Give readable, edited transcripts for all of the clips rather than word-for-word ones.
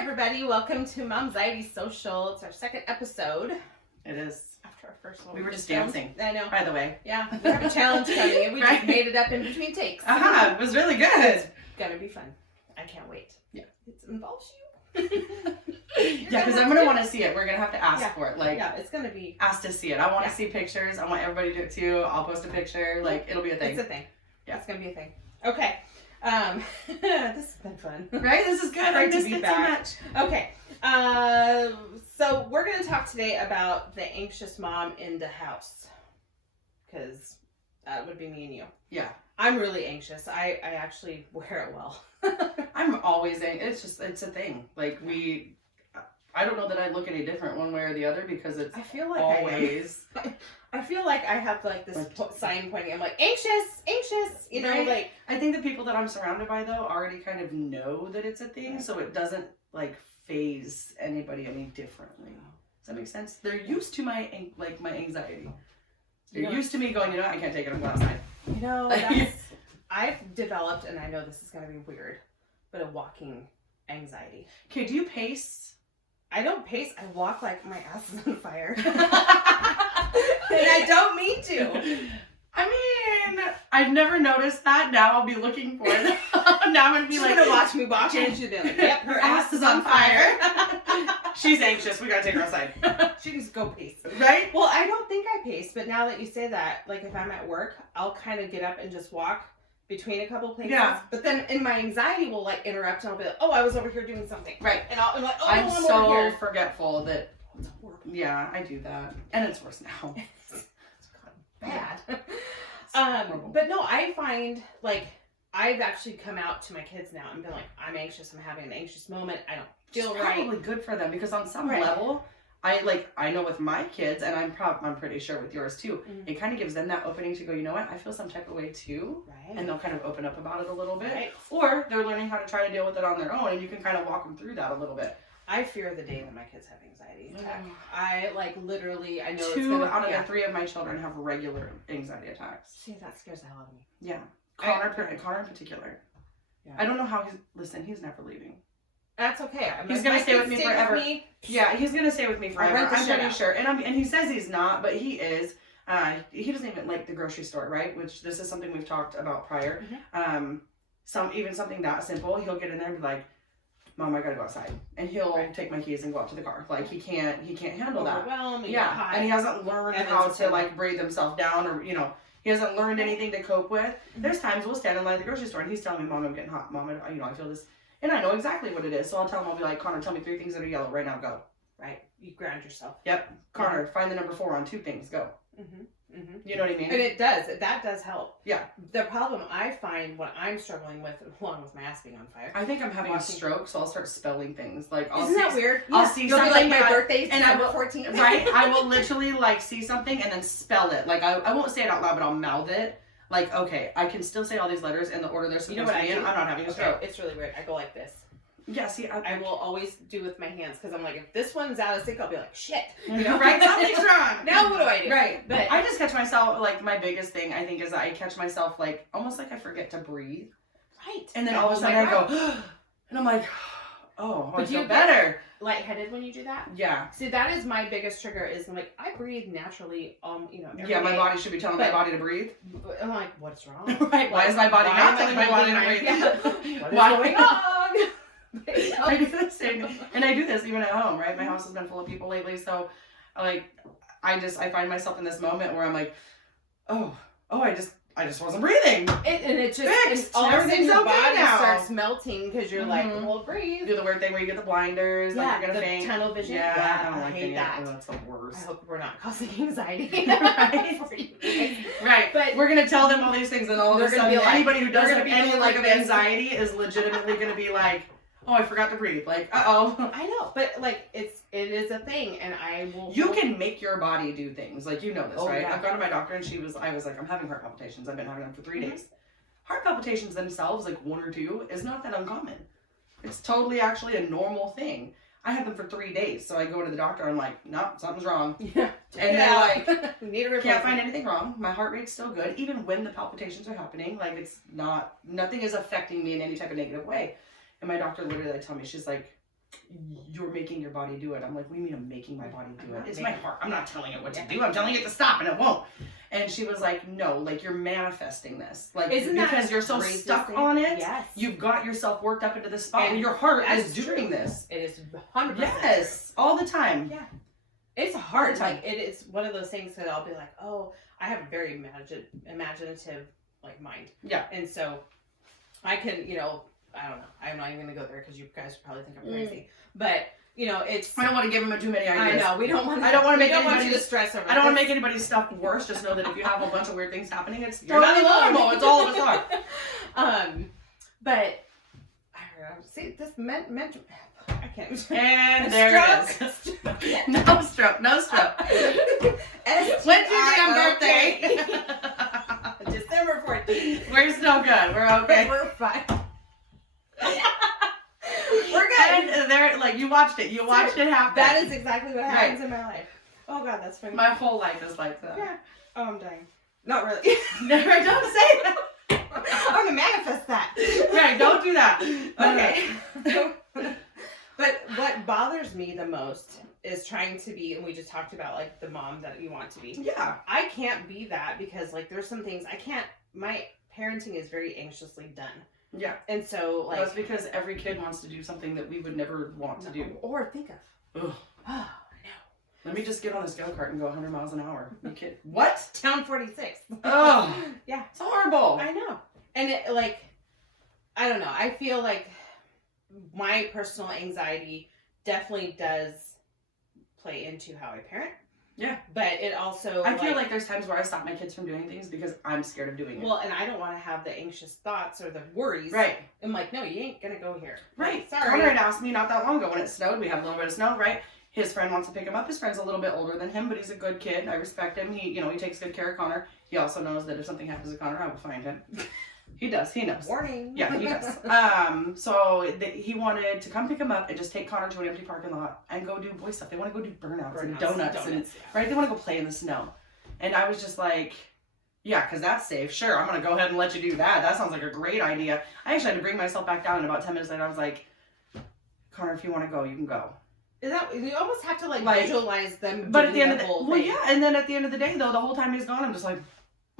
everybody. Welcome to Momxiety Social. It's our second episode. It is. After our first one. We were just dancing. I know. By the way. Yeah. We have a challenge coming and we Right. just made it up in between takes. It was really good. It's gonna be fun. I can't wait. Yeah. It involves you. Yeah, because I'm going to want to see it. We're going to have to ask for it. Like, yeah, it's going to be. Ask to see it. I want to see pictures. I want everybody to do it too. I'll post a picture. Like, it'll be a thing. It's a thing. Yeah. It's going to be a thing. Okay. This has been fun. Right? This is good. I Great to missed be it back. so much. Okay. So we're going to talk today about the anxious mom in the house. Because that would be me and you. Yeah. I'm really anxious. I actually wear it well. I'm always anxious. It's a thing. Like, I don't know that I look any different one way or the other because it's I feel like always. I feel like I have like this sign pointing. I'm like, anxious, you know, Right? like. I think the people that I'm surrounded by, though, already kind of know that it's a thing, so it doesn't, like, phase anybody any differently. Does that make sense? They're used to my anxiety. They're used to me going, you know, I can't take it, I'm going outside. You know, that's, I've developed, and I know this is going to be weird, but a walking anxiety. Okay, do you pace? I don't pace. I walk like my ass is on fire. And I don't mean to. I mean, I've never noticed that. Now I'll be looking for it. Now I'm going to be She's like, going to watch me walk and she'll be like, yep, her ass is on fire. She's anxious. We got to take her outside. She needs to go pace. Right? Well, I don't think I pace, but now that you say that, like if I'm at work, I'll kind of get up and just walk between a couple places. Yeah. But then in my anxiety will like interrupt and I'll be like, oh, I was over here doing something. Right. And I'm like, oh, I'm I'm so over here. forgetful that, It's horrible. yeah, I do that. And it's worse now. It's bad. Horrible. But no, I find like I've actually come out to my kids now and been like, I'm anxious. I'm having an anxious moment. I don't feel It's right. probably good for them because on some Right. level, I know with my kids, and I'm pretty sure with yours too, it kind of gives them that opening to go, you know what, I feel some type of way too, Right. and they'll kind of open up about it a little bit, Right. or they're learning how to try to deal with it on their own, and you can kind of walk them through that a little bit. I fear the day that my kids have anxiety attack. I like literally, I know it's Two gonna, out of the three of my children have regular anxiety attacks. See, that scares the hell out of me. Yeah, Connor in particular. Yeah. I don't know how he's never leaving. That's okay. He's gonna stay with me forever. Yeah, he's gonna stay with me forever. rent the I'm shit pretty out. sure. And he says he's not, but he is. He doesn't even like the grocery store, right? Which this is something we've talked about prior. Something that simple, he'll get in there and be like, "Mom, I gotta go outside," and he'll take my keys and go out to the car. Like he can't handle that. Yeah, and he hasn't learned how to like breathe himself down, or he hasn't learned anything to cope with. There's times we'll stand in line at the grocery store and he's telling me, "Mom, I'm getting hot. Mom, I feel this." And I know exactly what it is. So I'll tell him, I'll be like, "Connor, tell me 3 things that are yellow right now, go." Right. You ground yourself. Yep. Connor, find the number 4 on 2 things, go. You know what I mean? And it does. That does help. Yeah. The problem I find what I'm struggling with, along with my ass being on fire. I think I'm having a stroke, so I'll start spelling things. Like, Isn't that weird? I'll see You'll something be like, my birthday's and I December will, 14th. Right? I will literally like see something and then spell it. Like I won't say it out loud, but I'll mouth it. Like, okay, I can still say all these letters in the order they're supposed to be in. I'm not having a stroke. It's really weird. I go like this. Yeah, see, I will always do with my hands because I'm like, if this one's out of sync, I'll be like, shit. Right? Something's wrong. Now what do I do? Right. But I just catch myself, like, my biggest thing, I think, is that I catch myself, like, almost like I forget to breathe. Right. And then all of a sudden I go, and I'm like, oh, I feel better. Lightheaded when you do that? Yeah. See, that is my biggest trigger is I'm like, I breathe naturally, every Yeah, my day. body should be telling my body to breathe. But I'm like, what's wrong? Right. Why is my body not telling my body to breathe? What is going on? I do the same thing. And I do this even at home, right? My house has been full of people lately, so like I find myself in this moment where I'm like, oh, I just wasn't breathing. It's all of a sudden your body starts melting because you're like, well, breathe. You do the weird thing where you get the blinders, like you're gonna faint. Tunnel vision. Yeah, I don't like hate that. Oh, that's the worst. I hope we're not causing anxiety. Right. But we're gonna tell them all these things, and all of a sudden, anybody who doesn't have any like of anxiety is legitimately gonna be like, oh, I forgot to breathe. Like, uh-oh. I know, but like it is a thing, and I will. You can make your body do things. Like, you know this, right? Yeah. I've gone to my doctor, and I was like, I'm having heart palpitations. I've been having them for 3 days. Heart palpitations themselves, like 1 or 2, is not that uncommon. It's totally actually a normal thing. I had them for 3 days, so I go to the doctor, and I'm like, no, something's wrong. Yeah. And they're like, need a replacement. Can't find anything wrong. My heart rate's still good, even when the palpitations are happening. Like, nothing is affecting me in any type of negative way. And my doctor literally told me, she's like, you're making your body do it. I'm like, what do you mean I'm making my body do it? It's making- my heart. I'm not telling it what to do. I'm telling it to stop, and it won't. And she was like, no, like you're manifesting this. Like, Isn't that because you're so crazy stuck thing? on it, Yes. you've got yourself worked up into this spot And where your heart that's is doing true. this. It is 100% Yes, all the time. Yeah. It's hard. All the Like, it's one of those things that I'll be like, oh, I have a very imaginative, like, mind. Yeah. And so I can, you know, I don't know. I'm not even going to go there because you guys probably think I'm crazy. But, you know, it's... I don't want to give them too many ideas. I know. We don't want to... I don't want to make want you to anybody's stress over I don't want to this. make anybody's stuff worse. Just know that if you have a bunch of weird things happening, it's You're totally not alone. normal. It's all of us are. But I don't know. See, this mental... I can't even... And there it is. No stroke. No stroke. When's your damn birthday? December 14th. We're still good. We're okay. We're fine. We're good. And there, like, you watched it. You watched it happen. That is exactly what happens in my life. Oh God, that's funny. My whole life is like that. Yeah. Oh, I'm dying. Not really. Never. Don't say that. I'm gonna manifest that. Right. Don't do that. Okay. But what bothers me the most is trying to be, and we just talked about like the mom that you want to be. Yeah. I can't be that because like there's some things I can't. My parenting is very anxiously done. Yeah. And so like That's because every kid wants to do something that we would never want to do. or think of. Ugh. Oh, I know. Let me just get on this go-kart and go 100 miles an hour. You kid? What? Town 46. Oh. Yeah. It's horrible. I know. And it, like, I don't know. I feel like my personal anxiety definitely does play into how I parent. Yeah. But it also... I feel like there's times where I stop my kids from doing things because I'm scared of doing it. Well, and I don't want to have the anxious thoughts or the worries. Right. I'm like, no, you ain't going to go here. Right. Sorry. Conrad asked me not that long ago when it snowed. We had a little bit of snow, right? His friend wants to pick him up. His friend's a little bit older than him, but he's a good kid. I respect him. He takes good care of Connor. He also knows that if something happens to Connor, I will find him. He does. He knows. Warning. Yeah, he does. So he wanted to come pick him up and just take Connor to an empty parking lot and go do boy stuff. They want to go do burnouts and donuts and right. They want to go play in the snow. And I was just like, yeah, because that's safe. Sure, I'm gonna go ahead and let you do that. That sounds like a great idea. I actually had to bring myself back down. And about 10 minutes later, I was like, Connor, if you want to go, you can go. Is that you almost have to like visualize them? But at the end of and then at the end of the day, though, the whole time he's gone, I'm just like.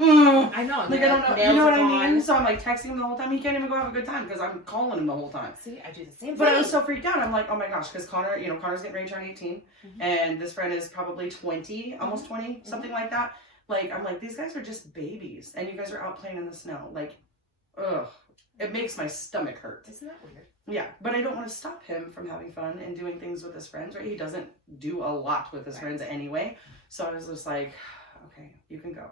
I know. Like, I don't know. You know what I mean? So I'm like texting him the whole time. He can't even go have a good time because I'm calling him the whole time. See, I do the same thing. But I was so freaked out. I'm like, oh my gosh, because Connor, Connor's getting ready to turn 18. And this friend is probably 20, almost 20, something like that. Like, I'm like, these guys are just babies. And you guys are out playing in the snow. Like, ugh. It makes my stomach hurt. Isn't that weird? Yeah, but I don't want to stop him from having fun and doing things with his friends, right? He doesn't do a lot with his friends anyway. So I was just like, okay, you can go.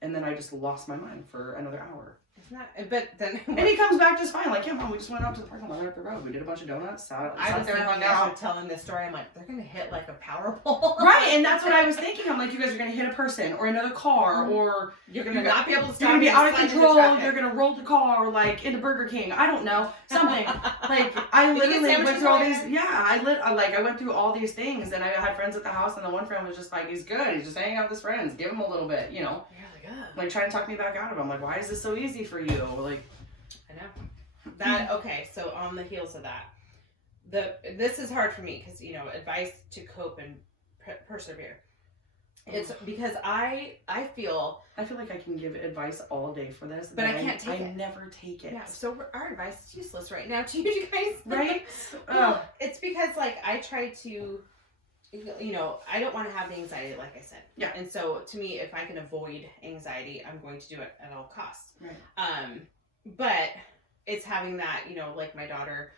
And then I just lost my mind for another hour. Isn't that, but then... And he comes back just fine. Like, yeah, Mom, we just went out to the parking lot right up the road. We did a bunch of donuts, sat there and hung out. Telling this story, I'm like, they're going to hit like a power pole. Right, and that's what I was thinking. I'm like, you guys are going to hit a person or another car or... You're going to not be able to stop. You're going to be out of control. You're going to roll the car like into Burger King. I don't know. Something. Like, I literally went through all these... Yeah, I went through all these things and I had friends at the house and the one friend was just like, he's good. He's just hanging out with his friends. Give him a little bit, Yeah, like trying to talk me back out of it. I'm like, why is this so easy for you? Like, I know. That, okay, so on the heels of that, this is hard for me because, advice to cope and persevere. It's because I feel like I can give advice all day for this, but I can't take it. I never take it. Yeah, so our advice is useless right now to you guys. Right? Well, it's because, like, I try to... I don't want to have the anxiety, like I said. Yeah. And so, to me, if I can avoid anxiety, I'm going to do it at all costs. Right. But it's having that, like my daughter,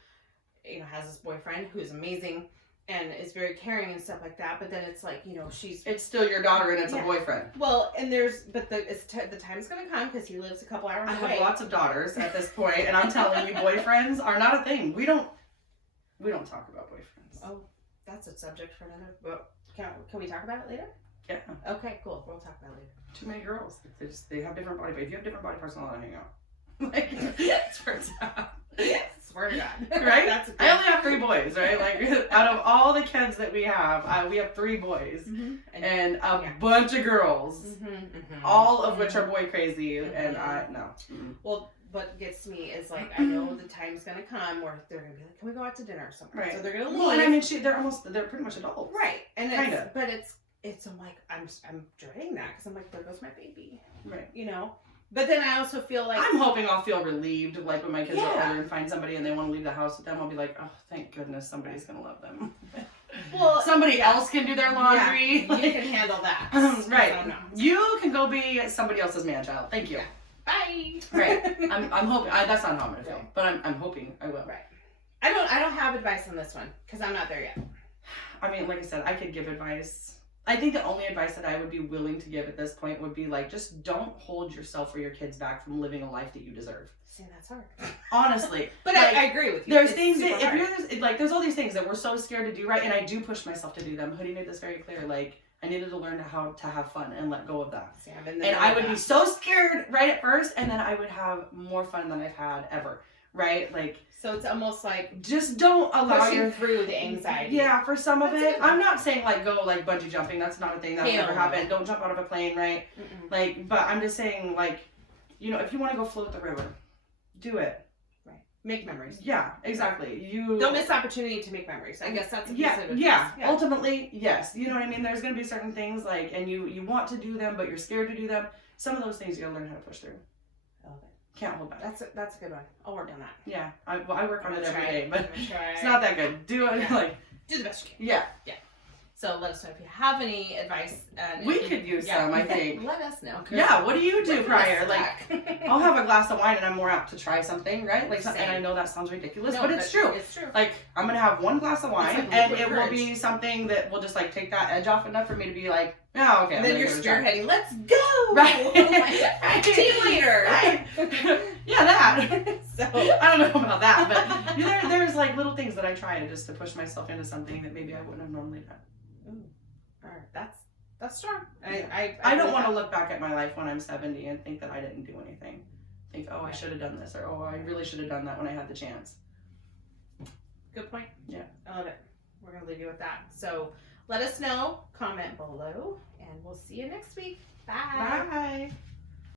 has this boyfriend who's amazing and is very caring and stuff like that. But then it's like, it's still your daughter and it's a boyfriend. Well, and the time's going to come because he lives a couple hours away. I have lots of daughters at this point, and I'm telling you, boyfriends are not a thing. We don't talk about boyfriends. Oh. That's a subject for another. But can we talk about it later? Yeah. Okay, cool. We'll talk about it later. Too many girls. They have different body parts. If you have different body parts, I'll hang out. Like, it's for time. Swear to God. Right? I only have 3 boys, right? Like, out of all the kids that we have 3 boys and a bunch of girls, all of which are boy crazy, and no. Well, what gets me is like I know the time's gonna come where they're gonna be like, can we go out to dinner somewhere? Right. So they're gonna leave. Well, and I mean, they're pretty much adults. Right. And Kinda. but it's I'm like I'm dreading that because I'm like, there goes my baby. Right. You know. But then I also feel like I'm hoping I'll feel relieved, like when my kids Yeah. are older and find somebody and they want to leave the house with them. I'll be like, oh, thank goodness somebody's gonna love them. well Somebody else can do their laundry. Yeah, you can handle that. Right. I'm not. You can go be somebody else's man-child. Thank you. Yeah. Bye. Right. I'm hoping. That's not how I'm gonna feel, but I'm hoping I will. Right. I don't have advice on this one because I'm not there yet. I mean, like I said, I could give advice. I think the only advice that I would be willing to give at this point would be like, just don't hold yourself or your kids back from living a life that you deserve. See, that's hard. Honestly. But like, I agree with you. There's It's things super that, hard. there's all these things that we're so scared to do right, and I do push myself to do them. Hoodie made this very clear. Like, I needed to learn how to have fun and let go of that. See, I'm in the And middle I of would that. be so scared right at first, and then I would have more fun than I've had ever. Right? Like, So it's almost like just don't allow pushing through the anxiety. Yeah, for some of That's it. good. I'm not saying like go like bungee jumping. That's not a thing. That'll Hell never no. happen. Don't jump out of a plane, right? Mm-mm. Like, but I'm just saying like, you know, if you want to go float the river, do it. Right. Make memories. Yeah, exactly. You Don't miss the opportunity to make memories. I guess that's a piece yeah, of advice. yeah. Ultimately, yes. You know what I mean? There's gonna be certain things like, and you want to do them, but you're scared to do them. Some of those things you gotta learn how to push through. I love it. Can't hold back. That's a good one. I'll work on that. Yeah, I work on I'm it gonna every try. day, but I'm gonna try. it's not that good. Do it Yeah. like Do the best you can. yeah. So let us know if you have any advice. And We if you- could use some, I think. Let us know. Yeah. What do you do Look prior? at Like. that. I'll have a glass of wine and I'm more apt to try something, right? Like, and I Same. know that sounds ridiculous, No, but it's true. It's true. Like, I'm gonna have one glass of wine, like and liquid it will courage. be something that will just like take that edge off enough for me to be like, oh, okay. And I'm then gonna you're give it a try. spearheading. Let's go. Right. Right. Team leader. Right. Yeah, that. So I don't know about that, but there's like little things that I try to push myself into something that maybe I wouldn't have normally done. Ooh. All right. That's strong. I don't want to look back at my life when I'm 70 and think that I didn't do anything. Think, oh, I should have done this, or oh, I really should have done that when I had the chance. Good point. Yeah. I love it. We're going to leave you with that. So let us know, comment below, and we'll see you next week. Bye. Bye.